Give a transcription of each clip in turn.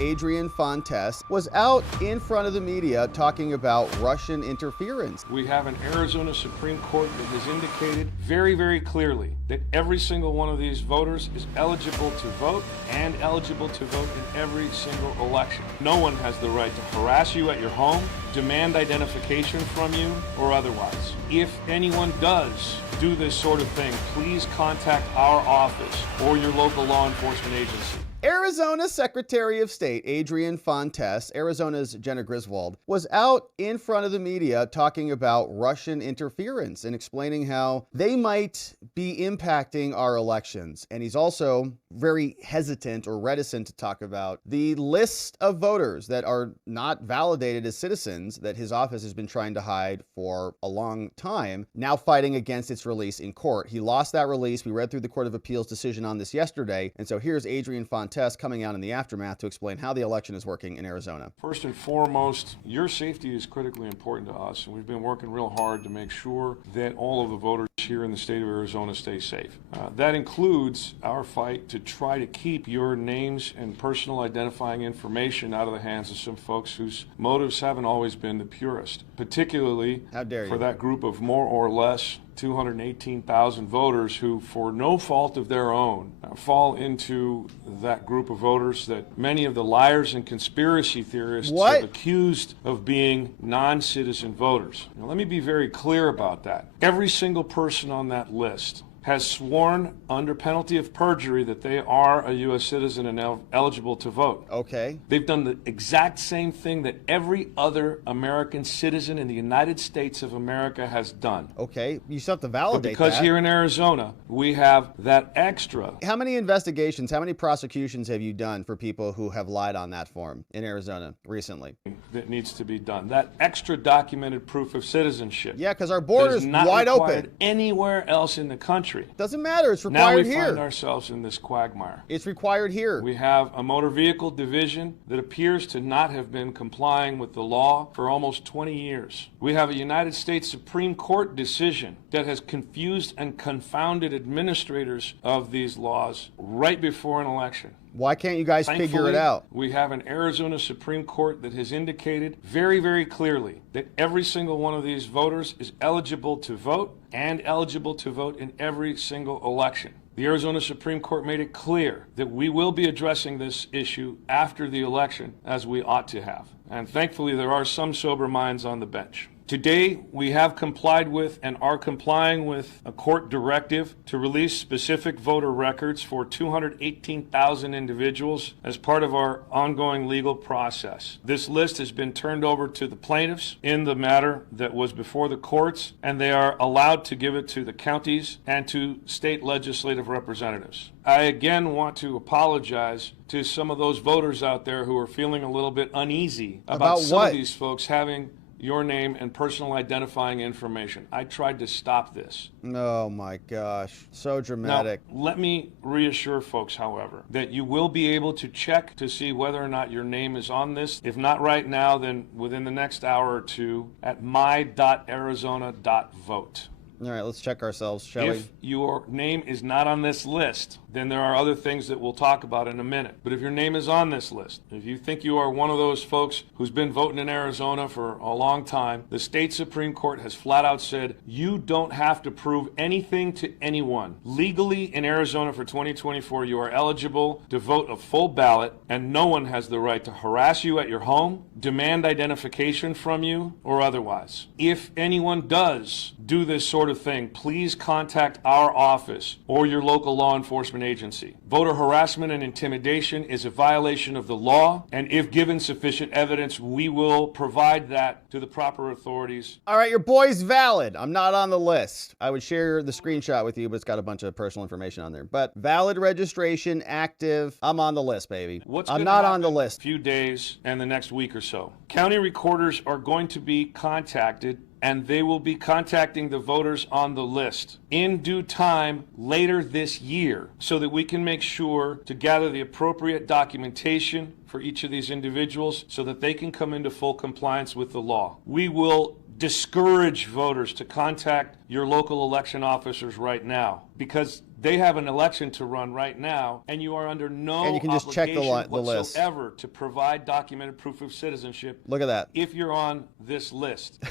Adrian Fontes was out in front of the media talking about Russian interference. We have an Arizona Supreme Court that has indicated very, very clearly that every single one of these voters is eligible to vote and eligible to vote in every single election. No one has the right to harass you at your home, demand identification from you, or otherwise. If anyone does do this sort of thing, please contact our office or your local law enforcement agency. Arizona Secretary of State Adrian Fontes, Arizona's Jenna Griswold, was out in front of the media talking about Russian interference and explaining how they might be impacting our elections. And he's also very hesitant or reticent to talk about the list of voters that are not validated as citizens that his office has been trying to hide for a long time, now fighting against its release in court. He lost that release. We read through the Court of Appeals decision on this yesterday. And so here's Adrian Fontes coming out in the aftermath to explain how the election is working in Arizona. First and foremost, your safety is critically important to us, and we've been working real hard to make sure that all of the voters here in the state of Arizona stay safe. That includes our fight to try to keep your names and personal identifying information out of the hands of some folks whose motives haven't always been the purest, particularly for that group of more or less 218,000 voters who, for no fault of their own, fall into that group of voters that many of the liars and conspiracy theorists have accused of being non-citizen voters. Now, let me be very clear about that. Every single person on that list has sworn under penalty of perjury that they are a U.S. citizen and eligible to vote. Okay. They've done the exact same thing that every other American citizen in the United States of America has done. Okay. You still have to validate that. Because here in Arizona, we have that extra. How many investigations, how many prosecutions have you done for people who have lied on that form in Arizona recently? That needs to be done. That extra documented proof of citizenship. Yeah, because our border's wide open. Anywhere else in the country. Doesn't matter. It's required here. Now we find ourselves in this quagmire. It's required here. We have a motor vehicle division that appears to not have been complying with the law for almost 20 years. We have a United States Supreme Court decision that has confused and confounded administrators of these laws right before an election. Why can't you guys figure it out? We have an Arizona Supreme Court that has indicated very, very clearly that every single one of these voters is eligible to vote and eligible to vote in every single election. The Arizona Supreme Court made it clear that we will be addressing this issue after the election, as we ought to have. And thankfully, there are some sober minds on the bench. Today, we have complied with and are complying with a court directive to release specific voter records for 218,000 individuals as part of our ongoing legal process. This list has been turned over to the plaintiffs in the matter that was before the courts, and they are allowed to give it to the counties and to state legislative representatives. I again want to apologize to some of those voters out there who are feeling a little bit uneasy about some of these folks having your name and personal identifying information. I tried to stop this. Oh my gosh, so dramatic. Now, let me reassure folks, however, that you will be able to check to see whether or not your name is on this. If not right now, then within the next hour or two at my.arizona.vote. All right, let's check ourselves, shall we? If your name is not on this list, then there are other things that we'll talk about in a minute. But if your name is on this list, if you think you are one of those folks who's been voting in Arizona for a long time, the state Supreme Court has flat out said you don't have to prove anything to anyone. Legally in Arizona for 2024, you are eligible to vote a full ballot, and no one has the right to harass you at your home, demand identification from you, or otherwise. If anyone does do this sort of thing, please contact our office or your local law enforcement agency. Voter harassment and intimidation is a violation of the law, and if given sufficient evidence, we will provide that to the proper authorities. All right, your boy's valid. I'm not on the list. I would share the screenshot with you, but it's got a bunch of personal information on there. But valid registration, active. I'm on the list, baby. I'm not on the list. A few days and the next week or so. County recorders are going to be contacted, and they will be contacting the voters on the list in due time later this year so that we can make sure to gather the appropriate documentation for each of these individuals so that they can come into full compliance with the law. We will discourage voters to contact your local election officers right now because they have an election to run right now, and you are under no And you can just check the obligation list whatsoever to provide documented proof of citizenship. Look at that. If you're on this list.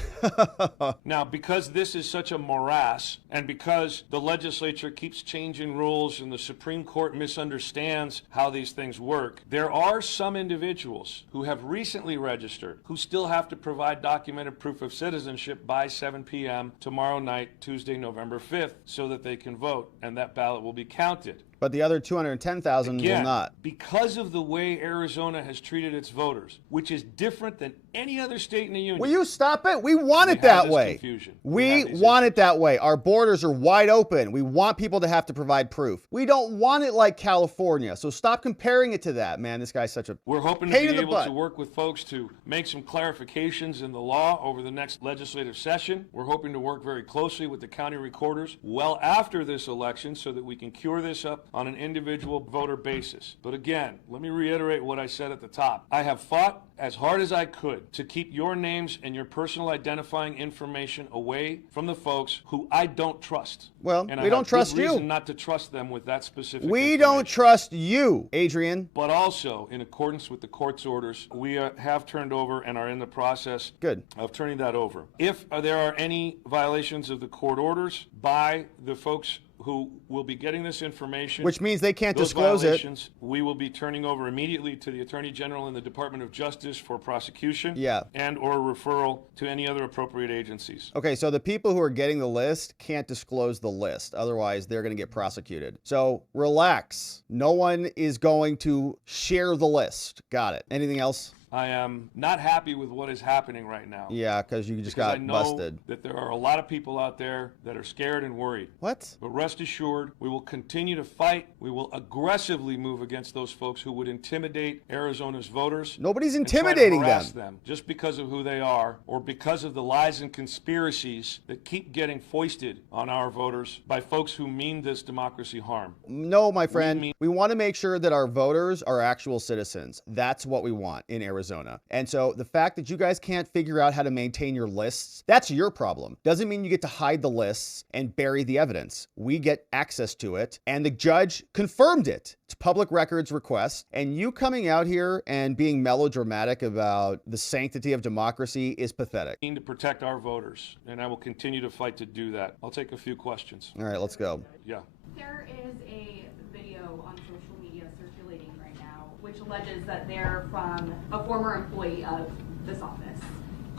Now, because this is such a morass, and because the legislature keeps changing rules and the Supreme Court misunderstands how these things work, there are some individuals who have recently registered who still have to provide documented proof of citizenship by 7 p.m. tomorrow night, Tuesday, November 5th, so that they can vote, and that ballot will be counted. But the other 210,000 will not. Because of the way Arizona has treated its voters, which is different than any other state in the union. Will you stop it? We want it that way. We want it that way. Our borders are wide open. We want people to have to provide proof. We don't want it like California. So stop comparing it to that, man. This guy's such a We're hoping to be able to work with folks to make some clarifications in the law over the next legislative session. We're hoping to work very closely with the county recorders well after this election so that we can cure this up on an individual voter basis. But again, let me reiterate what I said at the top. I have fought as hard as I could to keep your names and your personal identifying information away from the folks who I don't trust. Well, and we don't trust you. Reason not to trust them with that specific We don't trust you, Adrian. But also, in accordance with the court's orders, we have turned over and are in the process of turning that over. If there are any violations of the court orders by the folks who will be getting this information, which means they can't disclose it, we will be turning over immediately to the Attorney General and the Department of Justice for prosecution and or referral to any other appropriate agencies. Okay, so the people who are getting the list can't disclose the list. Otherwise, they're going to get prosecuted. So relax. No one is going to share the list. Got it. Anything else? I am not happy with what is happening right now. Yeah, because you just got busted. That there are a lot of people out there that are scared and worried. What? But rest assured, we will continue to fight. We will aggressively move against those folks who would intimidate Arizona's voters. Nobody's intimidating them just because of who they are or because of the lies and conspiracies that keep getting foisted on our voters by folks who mean this democracy harm. No, my friend. We want to make sure that our voters are actual citizens. That's what we want in Arizona. And so the fact that you guys can't figure out how to maintain your lists, that's your problem. Doesn't mean you get to hide the lists and bury the evidence. We get access to it, and the judge confirmed it. It's public records request, and you coming out here and being melodramatic about the sanctity of democracy is pathetic. We need to protect our voters, and I will continue to fight to do that. I'll take a few questions. All right, let's go. Yeah. There is a video on social media circulating right now which alleges that they're from a former employee of this office.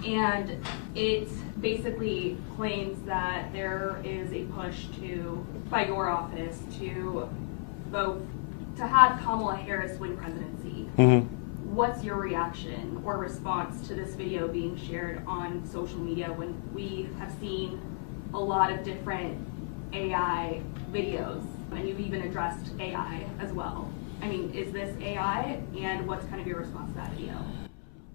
And it basically claims that there is a push by your office to vote to have Kamala Harris win presidency. Mm-hmm. What's your reaction or response to this video being shared on social media when we have seen a lot of different AI videos, and you've even addressed AI as well? I mean, is this AI, and what's kind of your response to that video?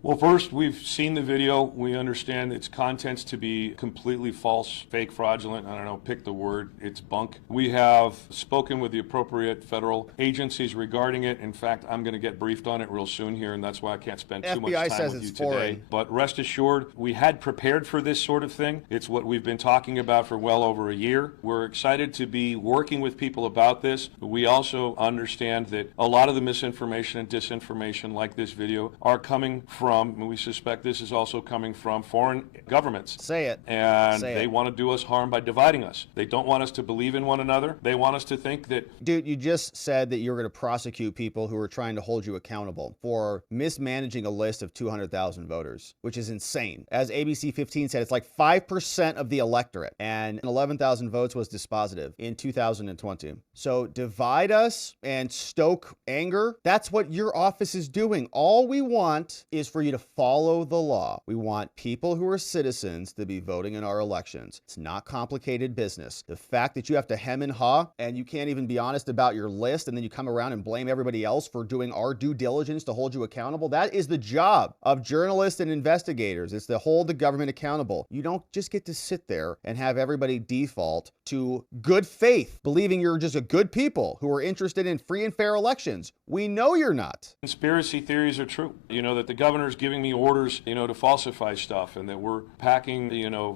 Well, first, we've seen the video. We understand its contents to be completely false, fake, fraudulent. I don't know, pick the word. It's bunk. We have spoken with the appropriate federal agencies regarding it. In fact, I'm going to get briefed on it real soon here, and that's why I can't spend too much time with you today. But rest assured, we had prepared for this sort of thing. It's what we've been talking about for well over a year. We're excited to be working with people about this. But we also understand that a lot of the misinformation and disinformation like this video are coming from, and we suspect this is also coming from, foreign governments. Say it. And they want to do us harm by dividing us. They don't want us to believe in one another. They want us to think that... Dude, you just said that you were going to prosecute people who are trying to hold you accountable for mismanaging a list of 200,000 voters, which is insane. As ABC 15 said, it's like 5% of the electorate, and 11,000 votes was dispositive in 2020. So divide us and stoke anger. That's what your office is doing. All we want is for you to follow the law. We want people who are citizens to be voting in our elections. It's not complicated business. The fact that you have to hem and haw and you can't even be honest about your list, and then you come around and blame everybody else for doing our due diligence to hold you accountable, that is the job of journalists and investigators. It's to hold the government accountable. You don't just get to sit there and have everybody default to good faith, believing you're just a good people who are interested in free and fair elections. We know you're not. Conspiracy theories are true. You know that the governor's counter's giving me orders, to falsify stuff, and that we're packing,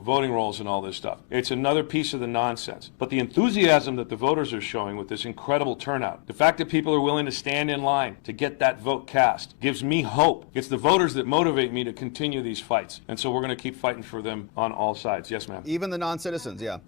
voting rolls and all this stuff. It's another piece of the nonsense. But the enthusiasm that the voters are showing with this incredible turnout, the fact that people are willing to stand in line to get that vote cast, gives me hope. It's the voters that motivate me to continue these fights. And so we're going to keep fighting for them on all sides. Yes, ma'am. Even the non-citizens, yeah.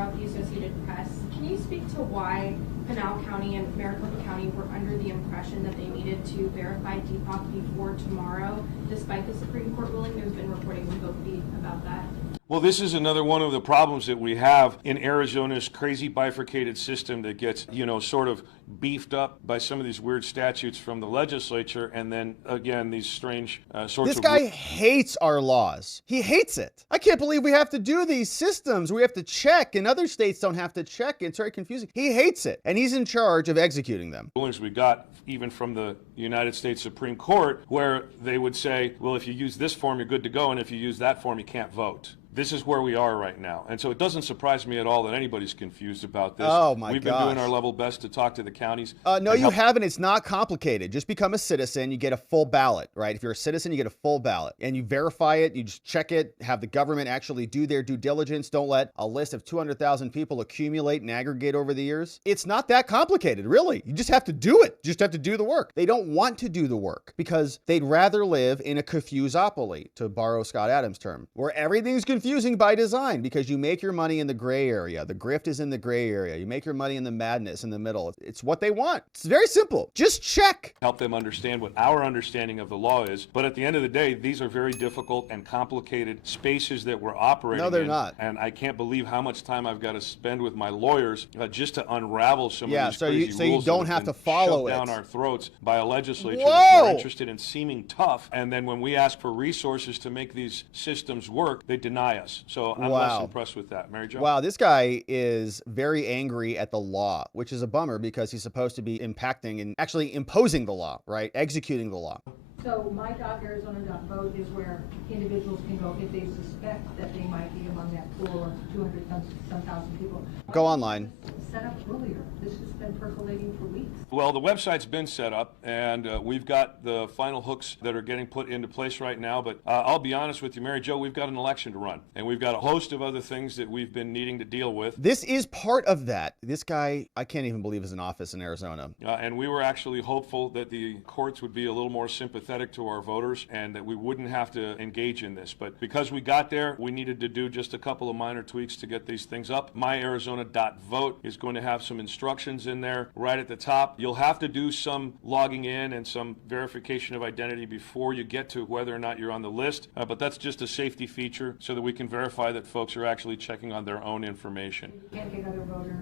Of the Associated Press. Can you speak to why Pinal County and Maricopa County were under the impression that they needed to verify default before tomorrow, despite the Supreme Court ruling? There's been reporting from Invoking about that. Well, this is another one of the problems that we have in Arizona's crazy bifurcated system that gets, sort of beefed up by some of these weird statutes from the legislature, and then, again, these strange sorts of... This guy hates our laws. He hates it. I can't believe we have to do these systems. We have to check, and other states don't have to check. It's very confusing. He hates it, and he's in charge of executing them. Rulings we got even from the United States Supreme Court, where they would say, well, if you use this form, you're good to go, and if you use that form, you can't vote. This is where we are right now. And so it doesn't surprise me at all that anybody's confused about this. Oh, my We've been doing our level best to talk to the counties. No, you haven't. It's not complicated. Just become a citizen. You get a full ballot, right? If you're a citizen, you get a full ballot. And you verify it. You just check it. Have the government actually do their due diligence. Don't let a list of 200,000 people accumulate and aggregate over the years. It's not that complicated, really. You just have to do it. You just have to do the work. They don't want to do the work because they'd rather live in a confusopoly, to borrow Scott Adams' term, where everything's confusing by design because you make your money in the gray area. The grift is in the gray area. You make your money in the madness in the middle. It's what they want. It's very simple. Just check. Help them understand what our understanding of the law is. But at the end of the day, these are very difficult and complicated spaces that we're operating in. No, they're not. And I can't believe how much time I've got to spend with my lawyers just to unravel some of these crazy rules. So you don't have to follow it. Shoved down our throats by a legislature Whoa! that's more interested in seeming tough. And then when we ask for resources to make these systems work, they deny us. So I'm less impressed with that. Mary Jo? Wow, this guy is very angry at the law, which is a bummer because he's supposed to be impacting and actually imposing the law, right? Executing the law. So my.arizona.vote is where individuals can go if they suspect that they might be among that pool of 200,000 people. Go online. Set up earlier. This has been percolating for weeks. Well, the website's been set up, and we've got the final hooks that are getting put into place right now. But I'll be honest with you, Mary Jo, we've got an election to run, and we've got a host of other things that we've been needing to deal with. This is part of that. This guy, I can't even believe is in office in Arizona. And we were actually hopeful that the courts would be a little more sympathetic to our voters and that we wouldn't have to engage in this. But because we got there, we needed to do just a couple of minor tweaks to get these things up. MyArizona.vote is going to have some instructions in there right at the top. You'll have to do some logging in and some verification of identity before you get to whether or not you're on the list, but that's just a safety feature so that we can verify that folks are actually checking on their own information. You can't get other voters'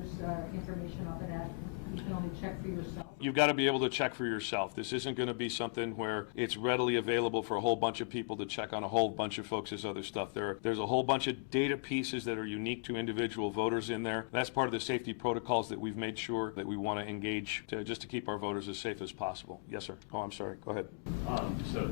information off of that. You can only check for yourself. You've got to be able to check for yourself. This isn't going to be something where it's readily available for a whole bunch of people to check on a whole bunch of folks' other stuff. There's a whole bunch of data pieces that are unique to individual voters in there. That's part of the safety protocols that we've made sure that we want to engage just to keep our voters as safe as possible. Yes, sir. Oh, I'm sorry. Go ahead. So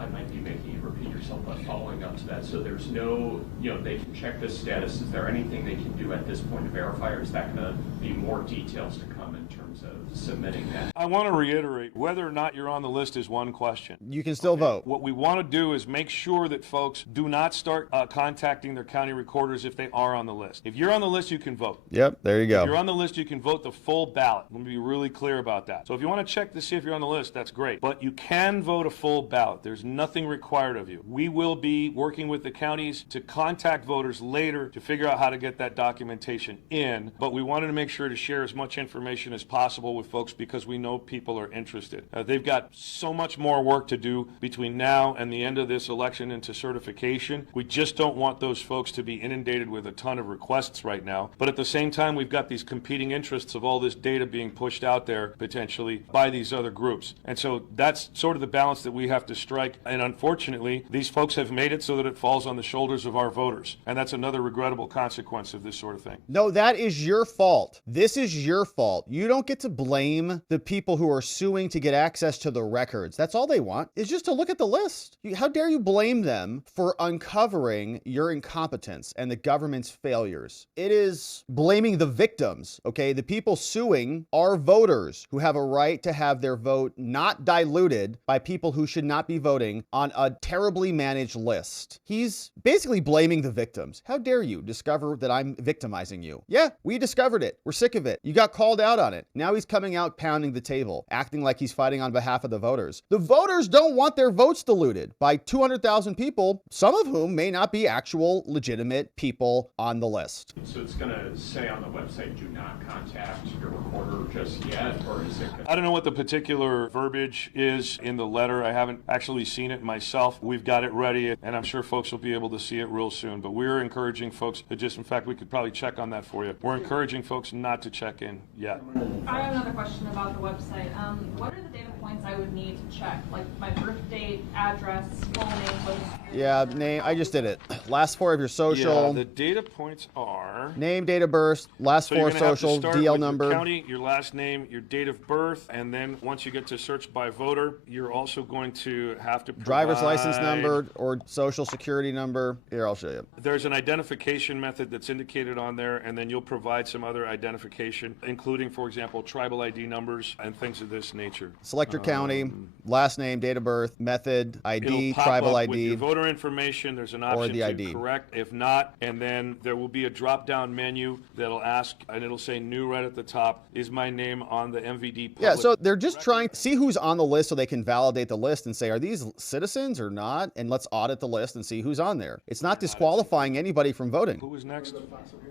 I might be making you repeat yourself, but following up to that, so there's no, they can check this status. Is there anything they can do at this point to verify, or is that going to be more details to come in terms of submitting that? I want to reiterate, whether or not you're on the list is one question. You can still vote. What we want to do is make sure that folks do not start contacting their county recorders if they are on the list. If you're on the list, you can vote. Yep, there you go. If you're on the list, you can vote the full ballot. Let me be really clear about that. So if you want to check to see if you're on the list, that's great. But you can vote a full ballot. There's nothing required of you. We will be working with the counties to contact voters later to figure out how to get that documentation in. But we wanted to make sure to share as much information as possible with folks because we know people are interested. They've got so much more work to do between now and the end of this election into certification. We just don't want those folks to be inundated with a ton of requests right now. But at the same time, we've got these competing interests of all this data being pushed out there potentially by these other groups. And so that's sort of the balance that we have to strike. And unfortunately, these folks have made it so that it falls on the shoulders of our voters. And that's another regrettable consequence of this sort of thing. No, that is your fault. This is your fault. You don't get get to blame the people who are suing to get access to the records. That's all they want, is just to look at the list. How dare you blame them for uncovering your incompetence and the government's failures? It is blaming the victims, okay? The people suing are voters who have a right to have their vote not diluted by people who should not be voting on a terribly managed list. He's basically blaming the victims. How dare you discover that I'm victimizing you? Yeah, we discovered it. We're sick of it. You got called out on it. Now he's coming out pounding the table, acting like he's fighting on behalf of the voters. The voters don't want their votes diluted by 200,000 people, some of whom may not be actual legitimate people on the list. So it's going to say on the website, do not contact your recorder just yet, or is it? I don't know what the particular verbiage is in the letter. I haven't actually seen it myself. We've got it ready, and I'm sure folks will be able to see it real soon. But we're encouraging folks to just, in fact, we could probably check on that for you. We're encouraging folks not to check in yet. I have another question about the website. What are the data points I would need to check? Like my birth date, address, full name, social security Yeah, number? name, I just did it. Last four of your social. Yeah, the data points are... Name, date of birth, last So you're four going to have to social, start DL with number. your county, your last name, your date of birth, and then once you get to search by voter, you're also going to have to provide... Driver's license number or social security number. Here, I'll show you. There's an identification method that's indicated on there, and then you'll provide some other identification, including, for example, tribal ID numbers and things of this nature. Select your county, last name, date of birth, method, ID, It'll pop tribal up with ID. your voter information. There's an option the to ID. correct, if not, and then there will be a drop-down menu that'll ask, and it'll say new right at the top, is my name on the MVD public? Yeah, so they're just trying to see who's on the list so they can validate the list and say, are these citizens or not? And let's audit the list and see who's on there. It's not disqualifying anybody from voting. Who was next?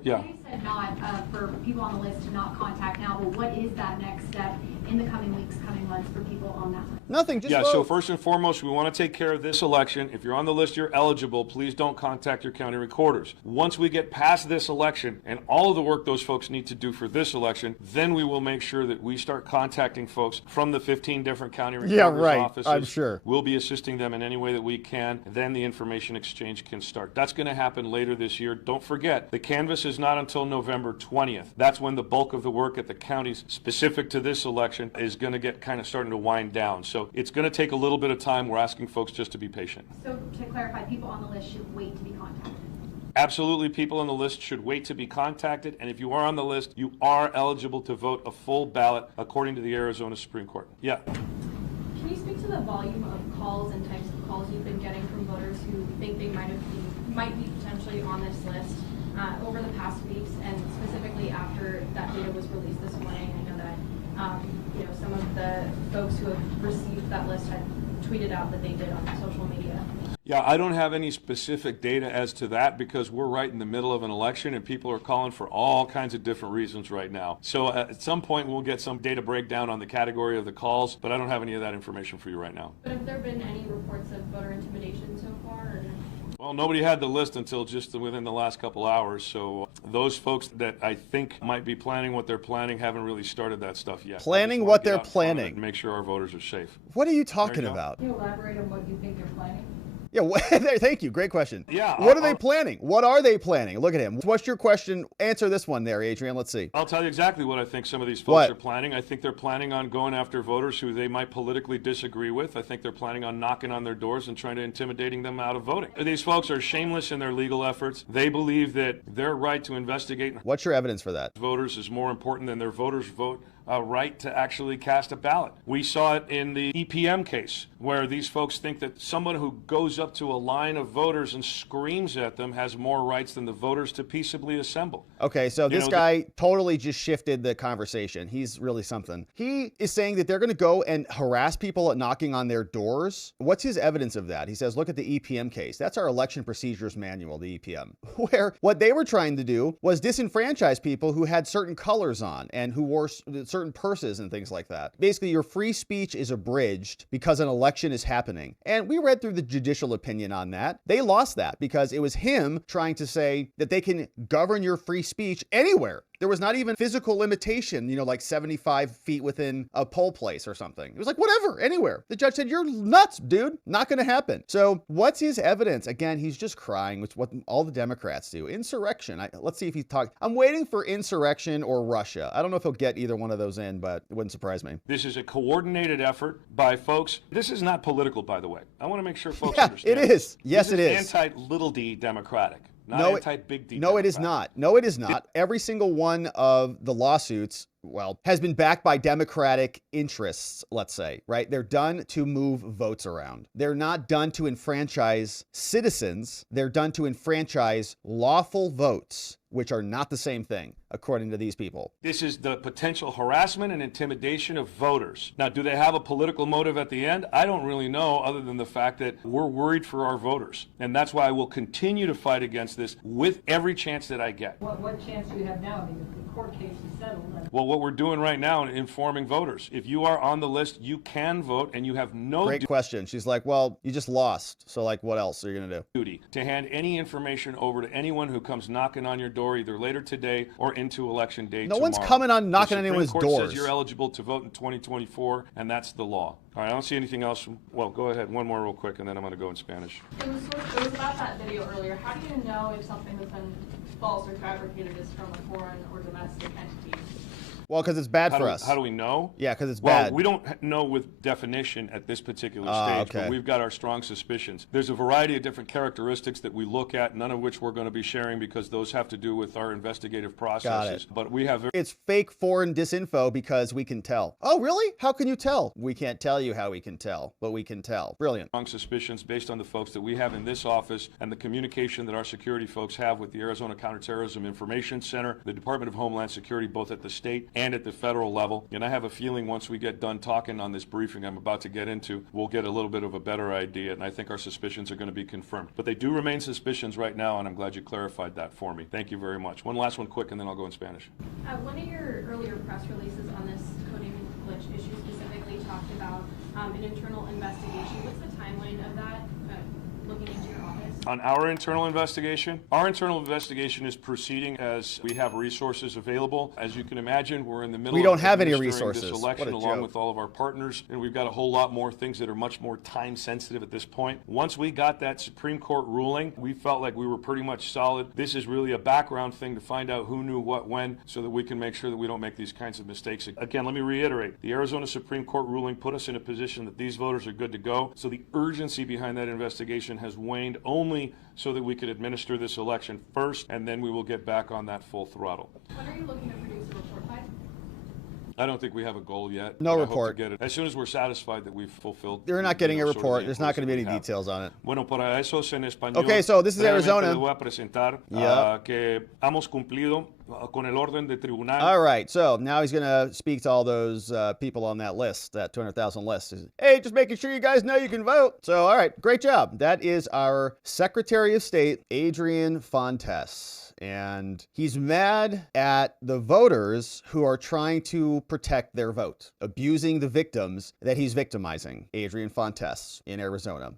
Yeah. You said not for people on the list to not contact now, but what is that next step in the coming weeks, coming months for people on that list? Nothing, just Yeah, vote. so first and foremost, we want to take care of this election. If you're on the list, you're eligible. Please don't contact your county recorders. Once we get past this election and all of the work those folks need to do for this election, then we will make sure that we start contacting folks from the 15 different county recorders' offices. I'm sure. We'll be assisting them in any way that we can. Then the information exchange can start. That's going to happen later this year. Don't forget, the canvass is not until November 20th. That's when the bulk of the work at the counties specific to this election is going to get kind of starting to wind down. So it's going to take a little bit of time. We're asking folks just to be patient. So to clarify, people on the list should wait to be contacted. Absolutely, people on the list should wait to be contacted, and if you are on the list, you are eligible to vote a full ballot according to the Arizona Supreme Court. Yeah. Can you speak to the volume of calls and types of calls you've been getting from voters who think they might be potentially on this list over the past weeks, and specifically after that data was released this morning? I know that some of the folks who have received that list had tweeted out that they did on social media. Yeah, I don't have any specific data as to that because we're right in the middle of an election and people are calling for all kinds of different reasons right now. So at some point we'll get some data breakdown on the category of the calls, but I don't have any of that information for you right now. But have there been any reports of voter intimidation so far? Or? Well, nobody had the list until just within the last couple hours, so those folks that I think might be planning what they're planning haven't really started that stuff yet. Planning what they're planning. And make sure our voters are safe. What are you talking There you go. about? Can you elaborate on what you think they're planning? Yeah, thank you. Great question. Yeah, What are they planning? What are they planning? Look at him. What's your question? Answer this one there, Adrian. Let's see. I'll tell you exactly what I think some of these folks What? are planning. I think they're planning on going after voters who they might politically disagree with. I think they're planning on knocking on their doors and trying to intimidating them out of voting. These folks are shameless in their legal efforts. They believe that their right to investigate What's your evidence for that? voters is more important than their voters' vote right to actually cast a ballot. We saw it in the EPM case, where these folks think that someone who goes up to a line of voters and screams at them has more rights than the voters to peaceably assemble. Okay, so this know, guy totally just shifted the conversation. He's really something. He is saying that they're going to go and harass people at knocking on their doors. What's his evidence of that? He says, look at the EPM case. That's our election procedures manual, the EPM, where what they were trying to do was disenfranchise people who had certain colors on and who wore certain purses and things like that. Basically, your free speech is abridged because an election is happening. And we read through the judicial opinion on that. They lost that because it was him trying to say that they can govern your free speech anywhere. There was not even physical limitation, like 75 feet within a poll place or something. It was like, whatever, anywhere. The judge said, you're nuts, dude. Not going to happen. So what's his evidence? Again, he's just crying, which what all the Democrats do. Insurrection. Let's see if he talked. I'm waiting for insurrection or Russia. I don't know if he'll get either one of those in, but it wouldn't surprise me. This is a coordinated effort by folks. This is not political, by the way. I want to make sure folks Yeah, understand. it is. Yes, it is. Anti-little d Democratic. Not No, anti-big D. No, it is not. No, it is not. Every single one of the lawsuits, has been backed by Democratic interests, let's say, right? They're done to move votes around. They're not done to enfranchise citizens. They're done to enfranchise lawful votes, which are not the same thing, according to these people. This is the potential harassment and intimidation of voters. Now, do they have a political motive at the end? I don't really know, other than the fact that we're worried for our voters. And that's why I will continue to fight against this with every chance that I get. What chance do you have now? I mean, if the court case is settled. Well, what we're doing right now is informing voters. If you are on the list, you can vote, and you have no Great question. She's like, well, you just lost. So like, what else are you going to do? duty to hand any information over to anyone who comes knocking on your door either later today or into election day No tomorrow. one's coming on knocking on The Supreme anyone's Court doors. says you're eligible to vote in 2024, and that's the law. All right, I don't see anything else. Well, go ahead. One more real quick, and then I'm going to go in Spanish. It was about that video earlier. How do you know if something that's been false or fabricated is from a foreign or domestic entity? Well, because it's bad for us. How do we know? Yeah, because it's Well, bad. we don't know with definition at this particular stage, okay. but we've got our strong suspicions. There's a variety of different characteristics that we look at, none of which we're going to be sharing because those have to do with our investigative processes. But we have It's fake foreign disinfo because we can tell. Oh, really? How can you tell? We can't tell you how we can tell, but we can tell. Brilliant. strong suspicions based on the folks that we have in this office and the communication that our security folks have with the Arizona Counterterrorism Information Center, the Department of Homeland Security, both at the state and at the federal level. And I have a feeling once we get done talking on this briefing I'm about to get into, we'll get a little bit of a better idea, and I think our suspicions are going to be confirmed. But they do remain suspicions right now, and I'm glad you clarified that for me. Thank you very much. One last one quick, and then I'll go in Spanish. One of your earlier press releases on this coding glitch issue specifically talked about an internal investigation. What's the timeline of that, looking into your office? On our internal investigation is proceeding as we have resources available. As you can imagine, we're in the middle We don't of have any administering resources. this election What a along joke. with all of our partners, and we've got a whole lot more things that are much more time sensitive at this point. Once we got that Supreme Court ruling, we felt like we were pretty much solid. This is really a background thing to find out who knew what when so that we can make sure that we don't make these kinds of mistakes. Again, let me reiterate, the Arizona Supreme Court ruling put us in a position that these voters are good to go. So the urgency behind that investigation has waned only so that we could administer this election first, and then we will get back on that full throttle. When are you looking to produce a report by? I don't think we have a goal yet. No but I hope report. to get it as soon as we're satisfied that we've fulfilled. You're not getting a sort of the report. There's not going to be any enforcement we have. details on it. Bueno, para eso es en español. Okay, so this is Brevemente Arizona. les voy a presentar Yeah. que hemos cumplido con el orden de tribunal. All right, so now he's going to speak to all those people on that list, that 200,000 list. He's, hey, just making sure you guys know you can vote. So, all right, great job. That is our Secretary of State, Adrian Fontes. And he's mad at the voters who are trying to protect their vote, abusing the victims that he's victimizing, Adrian Fontes in Arizona.